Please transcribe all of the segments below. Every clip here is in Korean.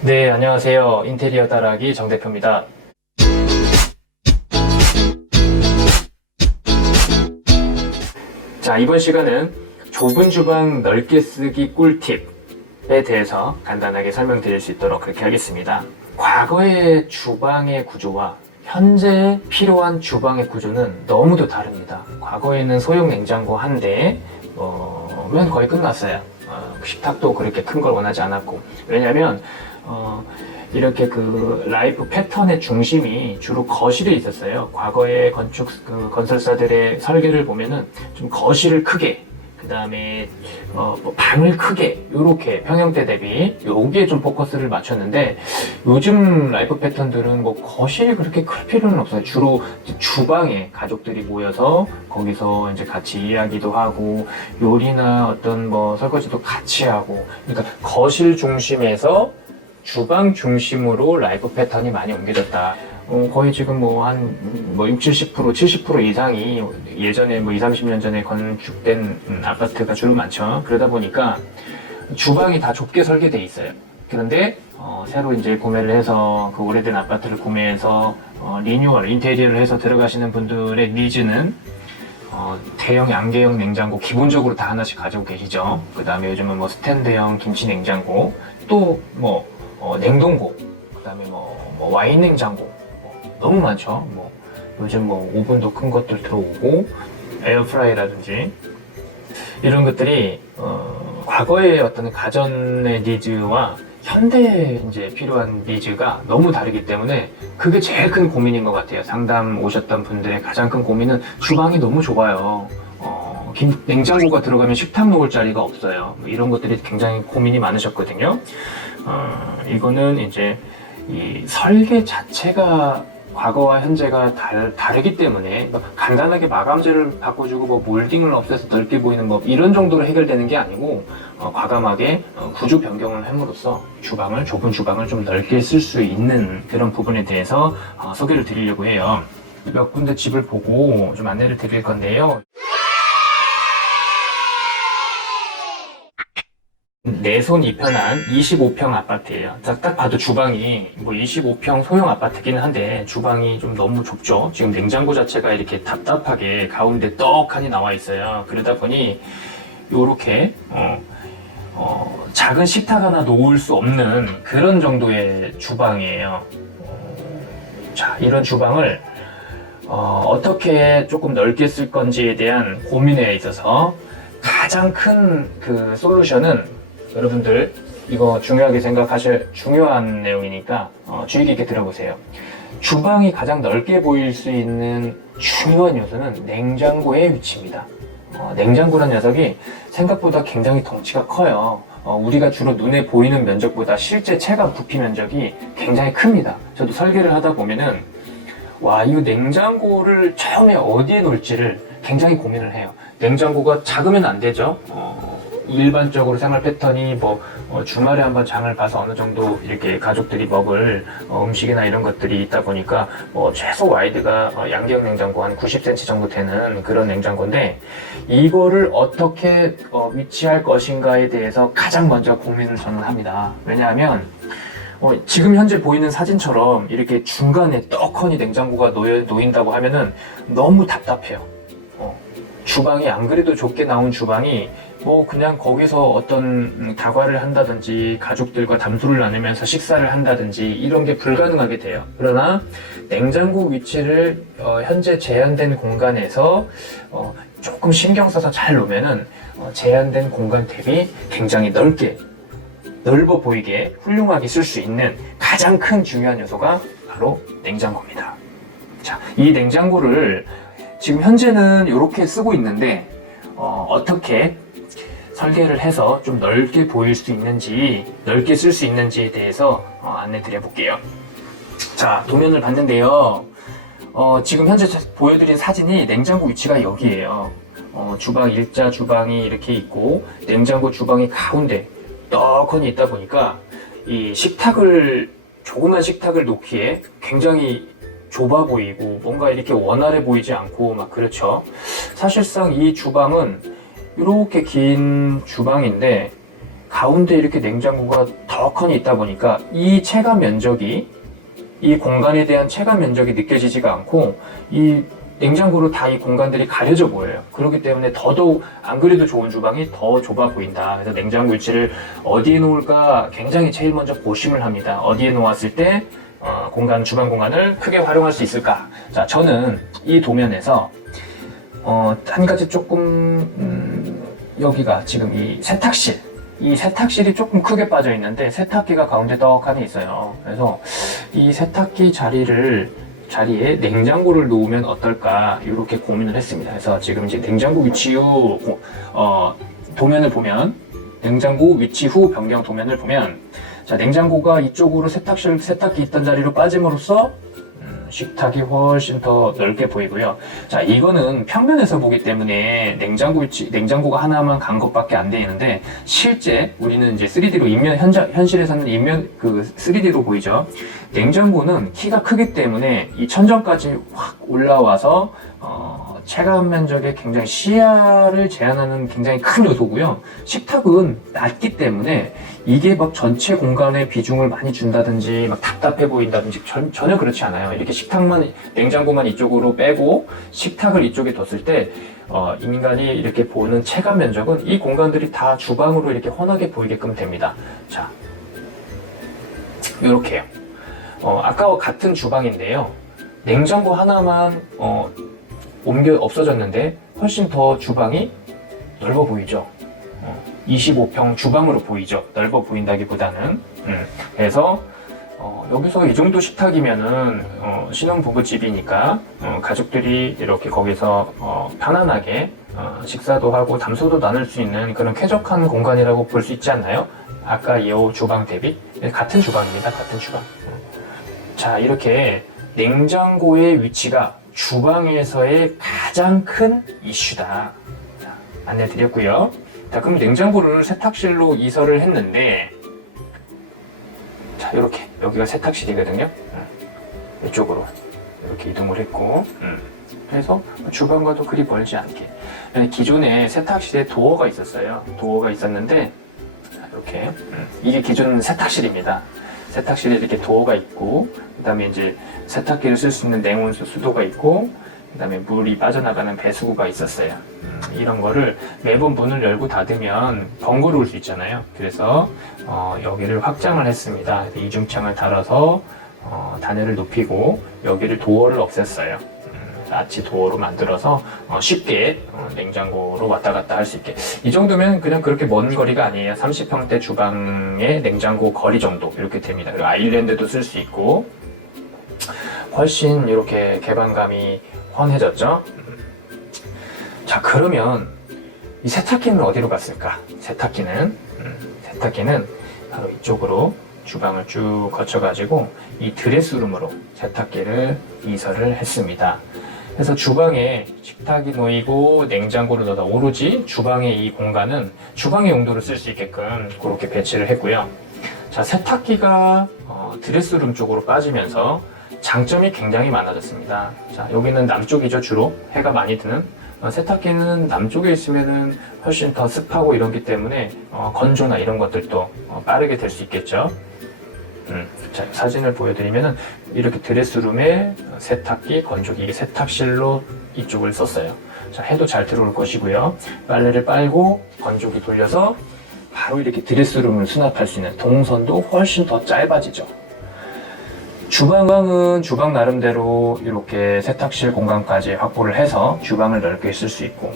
네, 안녕하세요. 인테리어 따라하기 정 대표입니다. 자, 이번 시간은 좁은 주방 넓게 쓰기 꿀팁에 대해서 간단하게 설명드릴 수 있도록 그렇게 하겠습니다. 과거의 주방의 구조와 현재 필요한 주방의 구조는 너무도 다릅니다. 과거에는 소형 냉장고 한 대면 거의 끝났어요. 식탁도 그렇게 큰 걸 원하지 않았고, 왜냐면 이렇게 그 라이프 패턴의 중심이 주로 거실에 있었어요. 과거의 건설사들의 설계를 보면은 좀 거실을 크게, 그 다음에 뭐 방을 크게, 요렇게 평형대 대비 여기에 좀 포커스를 맞췄는데, 요즘 라이프 패턴들은 뭐 거실이 그렇게 클 필요는 없어요. 주로 주방에 가족들이 모여서 거기서 이제 같이 이야기도 하고 요리나 어떤 뭐 설거지도 같이 하고, 그러니까 거실 중심에서 주방 중심으로 라이프 패턴이 많이 옮겨졌다. 거의 지금 뭐 한 60, 70%, 70% 이상이 예전에 뭐 20, 30년 전에 건축된 아파트가 주로 많죠. 그러다 보니까 주방이 다 좁게 설계돼 있어요. 그런데 새로 이제 구매를 해서 그 오래된 아파트를 구매해서 리뉴얼, 인테리어를 해서 들어가시는 분들의 니즈는 대형 양계형 냉장고 기본적으로 다 하나씩 가지고 계시죠. 그 다음에 요즘은 뭐 스탠드형 김치 냉장고, 또 뭐 냉동고, 그 다음에 뭐 와인 냉장고, 너무 많죠. 뭐 요즘 뭐 오븐도 큰 것들 들어오고, 에어프라이라든지 이런 것들이 과거의 어떤 가전의 니즈와 현대에 이제 필요한 니즈가 너무 다르기 때문에 그게 제일 큰 고민인 것 같아요. 상담 오셨던 분들의 가장 큰 고민은 주방이 너무 좁아요. 냉장고가 들어가면 식탁 먹을 자리가 없어요. 이런 것들이 굉장히 고민이 많으셨거든요. 이거는 이제 이 설계 자체가 과거와 현재가 다르기 때문에 간단하게 마감재를 바꿔주고 뭐 몰딩을 없애서 넓게 보이는 법 이런 정도로 해결되는 게 아니고, 과감하게 구조 변경을 함으로써 좁은 주방을 좀 넓게 쓸 수 있는 그런 부분에 대해서 소개를 드리려고 해요. 몇 군데 집을 보고 좀 안내를 드릴 건데요. 내 손 이편한 25평 아파트예요. 딱 봐도 주방이 뭐 25평 소형 아파트기는 한데 주방이 좀 너무 좁죠. 지금 냉장고 자체가 이렇게 답답하게 가운데 떡하니 나와 있어요. 그러다 보니 요렇게 작은 식탁 하나 놓을 수 없는 그런 정도의 주방이에요. 자, 이런 주방을 어떻게 조금 넓게 쓸 건지에 대한 고민에 있어서 가장 큰 그 솔루션은, 여러분들 이거 중요하게 생각하실 중요한 내용이니까 주의 깊게 들어보세요. 주방이 가장 넓게 보일 수 있는 중요한 요소는 냉장고의 위치입니다. 냉장고란 녀석이 생각보다 굉장히 덩치가 커요. 우리가 주로 눈에 보이는 면적보다 실제 체감 부피 면적이 굉장히 큽니다. 저도 설계를 하다 보면은 와, 이 냉장고를 처음에 어디에 놓을지를 굉장히 고민을 해요. 냉장고가 작으면 안 되죠. 일반적으로 생활 패턴이 뭐 주말에 한번 장을 봐서 어느 정도 이렇게 가족들이 먹을 음식이나 이런 것들이 있다 보니까 최소 와이드가 양계형 냉장고 한 90cm 정도 되는 그런 냉장고인데, 이거를 어떻게 위치할 것인가에 대해서 가장 먼저 고민을 저는 합니다. 왜냐하면 지금 현재 보이는 사진처럼 이렇게 중간에 떡하니 냉장고가 놓인다고 하면은 너무 답답해요. 주방이 안 그래도 좁게 나온 주방이 그냥 거기서 어떤 다과를 한다든지 가족들과 담소를 나누면서 식사를 한다든지 이런 게 불가능하게 돼요. 그러나 냉장고 위치를 현재 제한된 공간에서 조금 신경 써서 잘 놓으면은 제한된 공간 대비 굉장히 넓어 보이게 훌륭하게 쓸 수 있는 가장 큰 중요한 요소가 바로 냉장고입니다. 자, 이 냉장고를 지금 현재는 이렇게 쓰고 있는데 어떻게 설계를 해서 좀 넓게 보일 수 있는지, 넓게 쓸 수 있는지에 대해서 안내 드려볼게요. 자, 도면을 봤는데요. 지금 현재 보여드린 사진이 냉장고 위치가 여기에요. 주방, 일자 주방이 이렇게 있고 냉장고 주방이 가운데 떡하니 있다 보니까 이 조그만 식탁을 놓기에 굉장히 좁아 보이고 뭔가 이렇게 원활해 보이지 않고 막 그렇죠. 사실상 이 주방은 이렇게 긴 주방인데 가운데 이렇게 냉장고가 덕하니 있다 보니까 이 체감 면적이, 이 공간에 대한 체감 면적이 느껴지지가 않고 이 냉장고로 다 이 공간들이 가려져 보여요. 그렇기 때문에 더더욱 안 그래도 좋은 주방이 더 좁아 보인다. 그래서 냉장고 위치를 어디에 놓을까 굉장히 제일 먼저 고심을 합니다. 어디에 놓았을 때 주방 공간을 크게 활용할 수 있을까? 자, 저는 이 도면에서 한 가지 조금 여기가 지금 이 세탁실이 조금 크게 빠져 있는데 세탁기가 가운데 떡하니 있어요. 그래서 이 세탁기 자리에 냉장고를 놓으면 어떨까 이렇게 고민을 했습니다. 그래서 지금 이제 냉장고 위치 후 도면을 보면, 냉장고 위치 후 변경 도면을 보면, 자, 냉장고가 이쪽으로 세탁기 있던 자리로 빠짐으로써 식탁이 훨씬 더 넓게 보이고요. 자, 이거는 평면에서 보기 때문에 냉장고가 하나만 간 것밖에 안 되는데, 실제 우리는 이제 3D로 현실에서는 3D로 보이죠. 냉장고는 키가 크기 때문에 이 천정까지 확 올라와서 체감 면적에 굉장히 시야를 제한하는 굉장히 큰 요소고요. 식탁은 낮기 때문에 이게 막 전체 공간에 비중을 많이 준다든지 막 답답해 보인다든지 전혀 그렇지 않아요. 이렇게 냉장고만 이쪽으로 빼고 식탁을 이쪽에 뒀을 때 인간이 이렇게 보는 체감 면적은 이 공간들이 다 주방으로 이렇게 훤하게 보이게끔 됩니다. 자, 이렇게요. 아까와 같은 주방인데요. 냉장고 하나만 없어졌는데 훨씬 더 주방이 넓어 보이죠. 25평 주방으로 보이죠. 넓어 보인다기보다는. 그래서 여기서 이 정도 식탁이면은 신혼부부집이니까 가족들이 이렇게 거기서 편안하게 식사도 하고 담소도 나눌 수 있는 그런 쾌적한 공간이라고 볼 수 있지 않나요? 아까 이 주방 대비 같은 주방입니다. 같은 주방. 자, 이렇게 냉장고의 위치가 주방에서의 가장 큰 이슈다. 자, 안내드렸고요. 자, 그럼 냉장고를 세탁실로 이설을 했는데, 자, 이렇게 여기가 세탁실이거든요. 이쪽으로 이렇게 이동을 했고, 그래서 주방과도 그리 멀지 않게. 기존에 세탁실에 도어가 있었어요. 도어가 있었는데, 이렇게 이게 기존 세탁실입니다. 세탁실에 이렇게 도어가 있고, 그 다음에 이제 세탁기를 쓸 수 있는 냉온수 수도가 있고, 그 다음에 물이 빠져나가는 배수구가 있었어요. 이런 거를 매번 문을 열고 닫으면 번거로울 수 있잖아요. 그래서 여기를 확장을 했습니다. 이중창을 달아서 단열을 높이고 여기를 도어를 없앴어요. 아치 도어로 만들어서 쉽게 냉장고로 왔다 갔다 할 수 있게. 이 정도면 그냥 그렇게 먼 거리가 아니에요. 30평대 주방의 냉장고 거리 정도 이렇게 됩니다. 그리고 아일랜드도 쓸 수 있고 훨씬 이렇게 개방감이 훤해졌죠. 자, 그러면 이 세탁기는 어디로 갔을까? 세탁기는 바로 이쪽으로 주방을 쭉 거쳐가지고 이 드레스룸으로 세탁기를 이설을 했습니다. 그래서 주방에 식탁이 놓이고 냉장고를 넣어다 오로지 주방의 이 공간은 주방의 용도로 쓸 수 있게끔 그렇게 배치를 했고요. 자, 세탁기가 드레스룸 쪽으로 빠지면서 장점이 굉장히 많아졌습니다. 자, 여기는 남쪽이죠. 주로 해가 많이 드는. 세탁기는 남쪽에 있으면은 훨씬 더 습하고 이러기 때문에 건조나 이런 것들도 빠르게 될 수 있겠죠. 자, 사진을 보여드리면은 이렇게 드레스룸에 세탁기, 건조기, 이게 세탁실로 이쪽을 썼어요. 자, 해도 잘 들어올 것이고요. 빨래를 빨고 건조기 돌려서 바로 이렇게 드레스룸을 수납할 수 있는 동선도 훨씬 더 짧아지죠. 주방은 주방 나름대로 이렇게 세탁실 공간까지 확보를 해서 주방을 넓게 쓸 수 있고,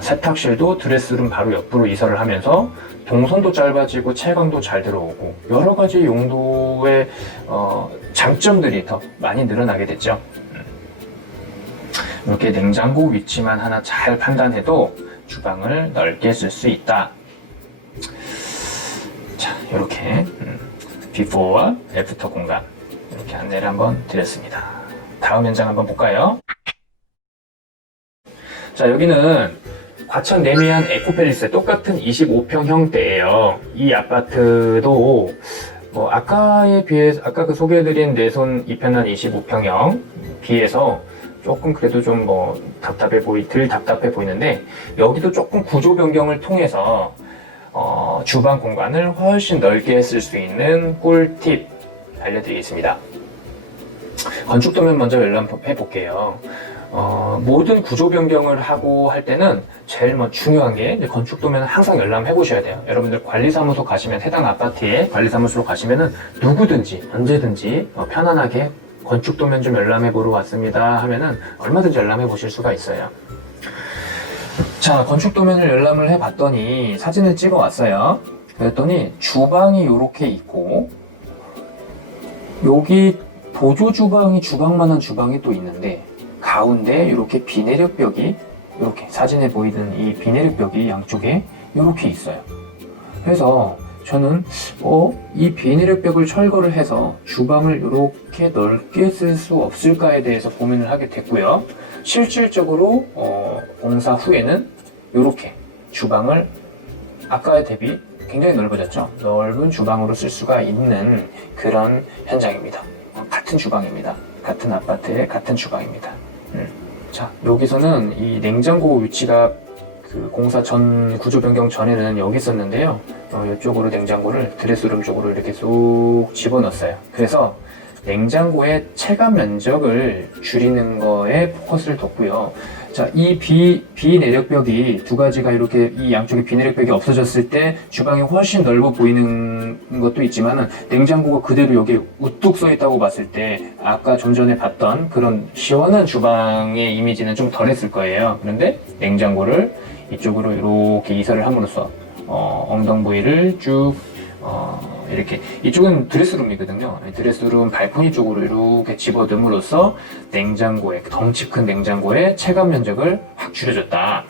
세탁실도 드레스룸 바로 옆으로 이설을 하면서 동선도 짧아지고 채광도 잘 들어오고 여러 가지 용도의 장점들이 더 많이 늘어나게 됐죠. 이렇게 냉장고 위치만 하나 잘 판단해도 주방을 넓게 쓸 수 있다. 자, 이렇게 비포와 애프터 공간 이렇게 안내를 한번 드렸습니다. 다음 현장 한번 볼까요? 자, 여기는 과천 레미안 에코팰리스 똑같은 25평형대예요. 이 아파트도 아까에 비해서 아까 그 소개해드린 내손 2편한 25평형 비해서 조금 그래도 좀 덜 답답해 보이는데, 여기도 조금 구조 변경을 통해서 주방 공간을 훨씬 넓게 쓸 수 있는 꿀팁 알려드리겠습니다. 건축 도면 먼저 열람해 볼게요. 모든 구조 변경을 하고 할 때는 제일 중요한 게 건축 도면을 항상 열람해 보셔야 돼요. 여러분들 관리사무소 가시면 해당 아파트에 관리사무소로 가시면은 누구든지 언제든지 편안하게 건축 도면 좀 열람해 보러 왔습니다 하면은 얼마든지 열람해 보실 수가 있어요. 자, 건축 도면을 열람을 해 봤더니 사진을 찍어 왔어요. 그랬더니 주방이 이렇게 있고 여기 보조 주방이 주방만한 주방이 또 있는데 가운데 이렇게 비내력벽이 이렇게 사진에 보이는 이 비내력벽이 양쪽에 이렇게 있어요. 그래서 저는 이 비내력벽을 철거를 해서 주방을 이렇게 넓게 쓸 수 없을까에 대해서 고민을 하게 됐고요. 실질적으로 공사 후에는 이렇게 주방을 아까에 대비 굉장히 넓어졌죠. 넓은 주방으로 쓸 수가 있는 그런 현장입니다. 같은 주방입니다. 같은 아파트의 같은 주방입니다. 자, 여기서는 이 냉장고 위치가 그 공사 전 구조 변경 전에는 여기 있었는데요. 이쪽으로 냉장고를 드레스룸 쪽으로 이렇게 쏙 집어넣었어요. 그래서 냉장고의 체감 면적을 줄이는 거에 포커스를 뒀고요. 자, 이 비내력벽이 두 가지가 이렇게 이 양쪽에 비내력벽이 없어졌을 때 주방이 훨씬 넓어 보이는 것도 있지만은 냉장고가 그대로 여기 우뚝 서 있다고 봤을 때 아까 좀 전에 봤던 그런 시원한 주방의 이미지는 좀 덜했을 거예요. 그런데 냉장고를 이쪽으로 이렇게 이사를 함으로써 엉덩 부위를 쭉 이렇게 이쪽은 드레스룸이거든요. 드레스룸 발코니 쪽으로 이렇게 집어넣음으로써 냉장고의 덩치 큰 냉장고의 체감 면적을 확 줄여줬다.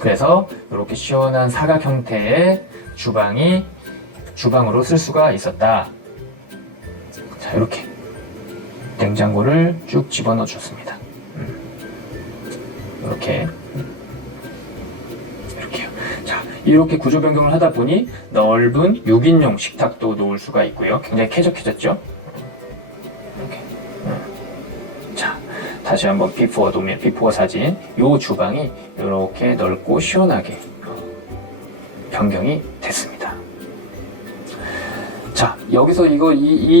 그래서 이렇게 시원한 사각 형태의 주방이 주방으로 쓸 수가 있었다. 자, 이렇게 냉장고를 쭉 집어넣어 줬습니다. 이렇게. 이렇게 구조 변경을 하다 보니 넓은 6인용 식탁도 놓을 수가 있고요. 굉장히 쾌적해졌죠? 이렇게. 자, 다시 한번 비포어 사진. 이 주방이 이렇게 넓고 시원하게 변경이 됐습니다. 자, 여기서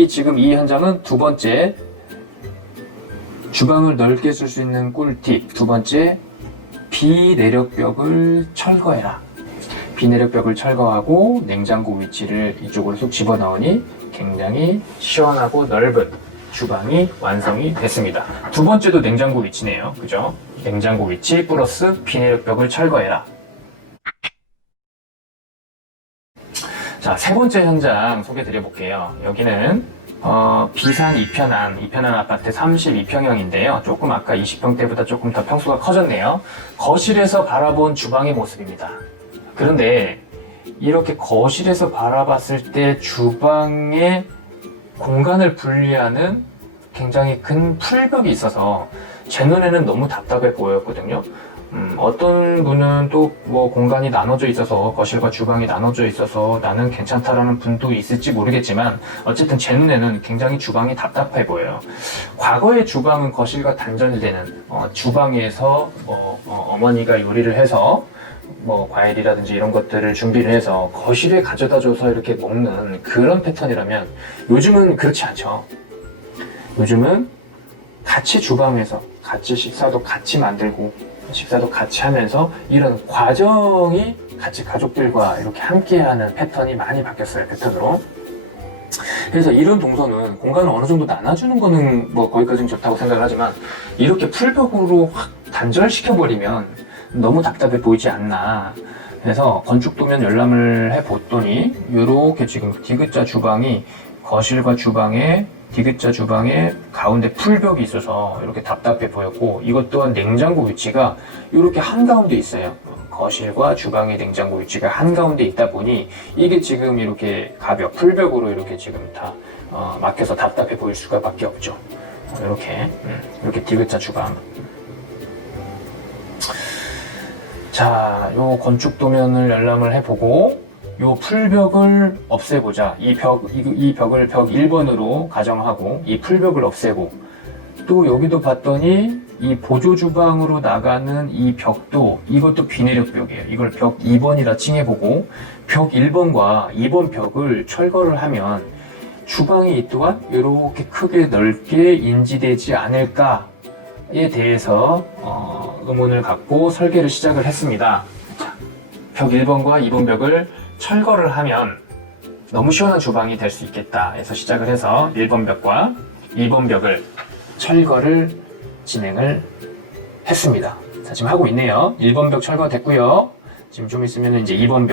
지금 이 현장은 두 번째 주방을 넓게 쓸 수 있는 꿀팁. 두 번째, 비내력벽을 철거해라. 비내력벽을 철거하고 냉장고 위치를 이쪽으로 쏙 집어넣으니 굉장히 시원하고 넓은 주방이 완성이 됐습니다. 두 번째도 냉장고 위치네요. 그죠? 냉장고 위치 플러스 비내력벽을 철거해라. 자, 세 번째 현장 소개해 드려 볼게요. 여기는 비산 이편한 아파트 32평형인데요. 조금 아까 20평대보다 조금 더 평수가 커졌네요. 거실에서 바라본 주방의 모습입니다. 그런데 이렇게 거실에서 바라봤을 때 주방의 공간을 분리하는 굉장히 큰 풀벽이 있어서 제 눈에는 너무 답답해 보였거든요. 어떤 분은 또 뭐 공간이 나눠져 있어서 거실과 주방이 나눠져 있어서 나는 괜찮다라는 분도 있을지 모르겠지만 어쨌든 제 눈에는 굉장히 주방이 답답해 보여요. 과거의 주방은 거실과 단절되는 주방에서 어머니가 요리를 해서 뭐 과일이라든지 이런 것들을 준비를 해서 거실에 가져다 줘서 이렇게 먹는 그런 패턴이라면 요즘은 그렇지 않죠. 요즘은 같이 주방에서 같이 식사도 같이 만들고 식사도 같이 하면서 이런 과정이 같이 가족들과 이렇게 함께하는 패턴이 많이 바뀌었어요. 패턴으로. 그래서 이런 동선은 공간을 어느 정도 나눠주는 거는 뭐 거기까지는 좋다고 생각을 하지만 이렇게 풀벽으로 확 단절시켜버리면 너무 답답해 보이지 않나. 그래서 건축 도면 열람을 해봤더니 이렇게 지금 디귿자 주방이 거실과 주방에 디귿자 주방에 가운데 풀벽이 있어서 이렇게 답답해 보였고 이것 또한 냉장고 위치가 이렇게 한가운데 있어요. 거실과 주방의 냉장고 위치가 한가운데 있다 보니 이게 지금 이렇게 가벽 풀벽으로 이렇게 지금 다 막혀서 답답해 보일 수밖에 없죠. 이렇게 디귿자 주방. 자, 요 건축 도면을 열람을 해보고 요 풀벽을 없애보자. 이 벽을 벽 1번으로 가정하고 이 풀벽을 없애고 또 여기도 봤더니 이 보조 주방으로 나가는 이 벽도 이것도 비내력 벽이에요. 이걸 벽 2번이라 칭해보고 벽 1번과 2번 벽을 철거를 하면 주방이 이 또한 이렇게 크게 넓게 인지되지 않을까에 대해서 의문을 갖고 설계를 시작을 했습니다. 자, 벽 1번과 2번 벽을 철거를 하면 너무 시원한 주방이 될 수 있겠다 해서 시작을 해서 1번 벽과 2번 벽을 철거를 진행을 했습니다. 자, 지금 하고 있네요. 1번 벽 철거됐고요. 지금 좀 있으면 이제 2번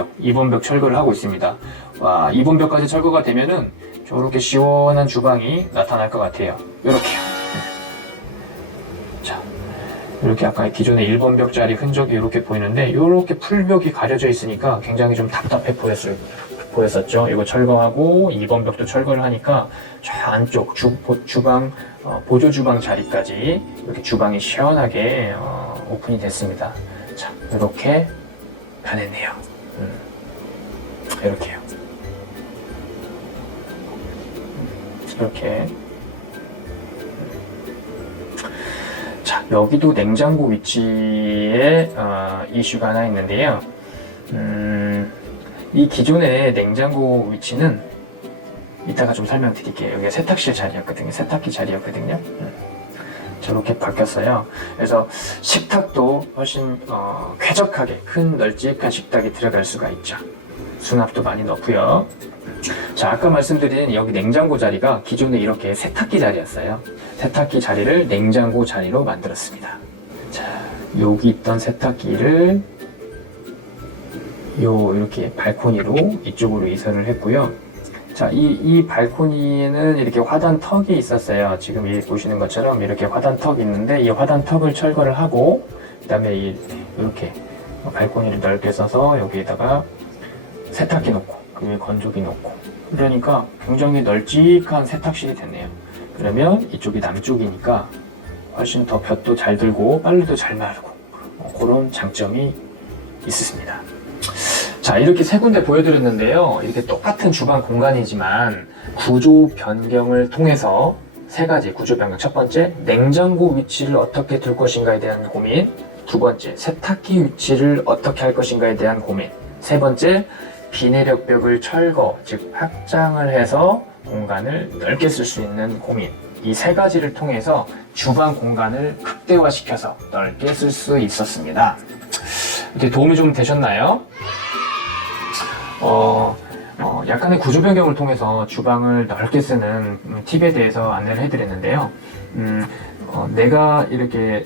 벽 철거를 하고 있습니다. 와, 2번 벽까지 철거가 되면은 저렇게 시원한 주방이 나타날 것 같아요. 이렇게요. 자, 이렇게 아까 기존의 1번 벽짜리 흔적이 이렇게 보이는데 이렇게 풀벽이 가려져 있으니까 굉장히 좀 답답해 보였었죠. 이거 철거하고 2번 벽도 철거를 하니까 저 안쪽 주방 보조 주방 자리까지 이렇게 주방이 시원하게 오픈이 됐습니다. 자, 이렇게 변했네요. 이렇게요. 이렇게. 자, 여기도 냉장고 위치에 이슈가 하나 있는데요. 이 기존의 냉장고 위치는 이따가 좀 설명드릴게요. 여기가 세탁실 자리였거든요. 세탁기 자리였거든요. 저렇게 바뀌었어요. 그래서 식탁도 훨씬 쾌적하게 큰 널찍한 식탁이 들어갈 수가 있죠. 수납도 많이 넣고요. 자, 아까 말씀드린 여기 냉장고 자리가 기존에 이렇게 세탁기 자리였어요. 세탁기 자리를 냉장고 자리로 만들었습니다. 자, 여기 있던 세탁기를 이렇게 발코니로 이쪽으로 이사를 했고요. 자, 이 발코니에는 이렇게 화단턱이 있었어요. 지금 여기 보시는 것처럼 이렇게 화단턱이 있는데 이 화단턱을 철거를 하고 그 다음에 이렇게 발코니를 넓게 써서 여기에다가 세탁기 놓고 그 위에 건조기 놓고 그러니까 굉장히 널찍한 세탁실이 됐네요. 그러면 이쪽이 남쪽이니까 훨씬 더 볕도 잘 들고 빨래도 잘 마르고 그런 장점이 있었습니다. 자, 이렇게 세 군데 보여드렸는데요. 이렇게 똑같은 주방 공간이지만 구조 변경을 통해서 세 가지 구조 변경. 첫 번째, 냉장고 위치를 어떻게 둘 것인가에 대한 고민. 두 번째, 세탁기 위치를 어떻게 할 것인가에 대한 고민. 세 번째, 비내력 벽을 철거, 즉 확장을 해서 공간을 넓게 쓸 수 있는 고민. 이 세 가지를 통해서 주방 공간을 극대화시켜서 넓게 쓸 수 있었습니다. 이제 도움이 좀 되셨나요? 약간의 구조 변경을 통해서 주방을 넓게 쓰는 팁에 대해서 안내를 해드렸는데요. 내가 이렇게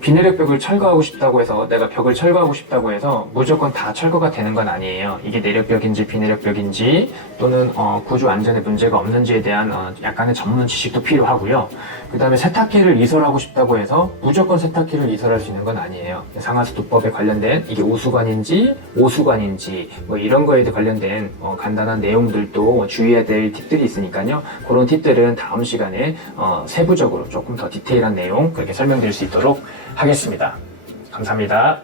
비내력 벽을 철거하고 싶다고 해서 내가 벽을 철거하고 싶다고 해서 무조건 다 철거가 되는 건 아니에요. 이게 내력벽인지 비내력벽인지 또는 구조 안전에 문제가 없는지에 대한 약간의 전문 지식도 필요하고요. 그 다음에 세탁기를 이설하고 싶다고 해서 무조건 세탁기를 이설할 수 있는 건 아니에요. 상하수도법에 관련된 이게 오수관인지 오수관인지 뭐 이런 거에 관련된 간단한 내용들도 주의해야 될 팁들이 있으니까요. 그런 팁들은 다음 시간에 세부적으로 조금 더 디테일한 내용 그렇게 설명드릴 수 있도록 하겠습니다. 감사합니다.